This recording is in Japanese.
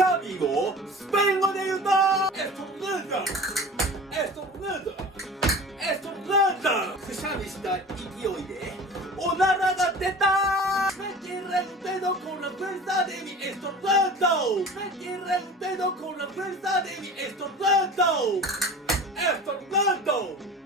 シャビをスペイン語で言うとエストルーダエストルーダエストルーダくしゃみした勢いでおならが出たMe quiere un dedo con la fuerza de mi estornudo Me quiere un dedo con la fuerza de mi estornudo Estornudo